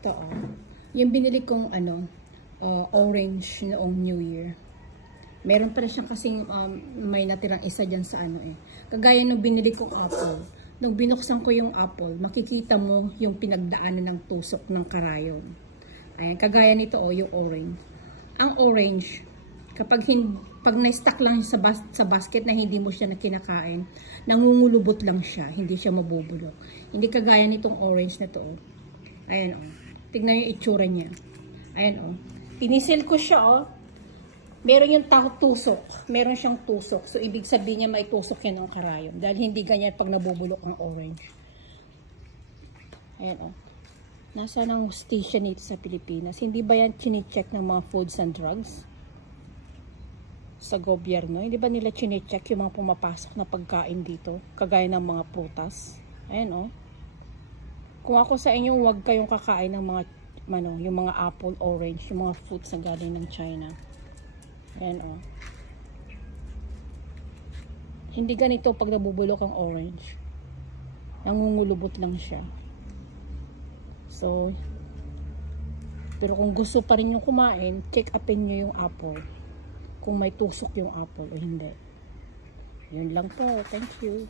Ito, yung binili kong orange noong New Year. Meron pa rin siyang kasing may natirang isa dyan sa Kagaya nung binili kong apple. Nung binuksan ko yung apple, makikita mo yung pinagdaanan ng tusok ng karayon. Ayan, kagaya nito yung orange. Ang orange, pag na-stack lang sa basket na hindi mo siya na kinakain, nangungulubot lang siya, hindi siya mabubulok. Hindi kagaya nitong orange na to. Ayan tignan yung itsura niya. Ayan pinisil ko siya meron yung tusok. Meron siyang tusok. So, ibig sabihin niya may tusok yan ng karayon. Dahil hindi ganyan pag nabubulok ang orange. Ayan Nasa ng hustisya nito sa Pilipinas. Hindi ba yan chine-check ng mga foods and drugs? Sa gobyerno. Hindi ba nila chine-check yung mga pumapasok na pagkain dito? Kagaya ng mga prutas. Ayan Kung ako sa inyo, huwag kayong kakain ng mga yung mga apple, orange, yung mga fruits na galing ng China. Ayan Hindi ganito pag nabubulok ang orange. Nangungulubot lang siya. So, pero kung gusto pa rin yung kumain, check upin nyo yung apple. Kung may tusok yung apple o hindi. Yun lang po. Thank you.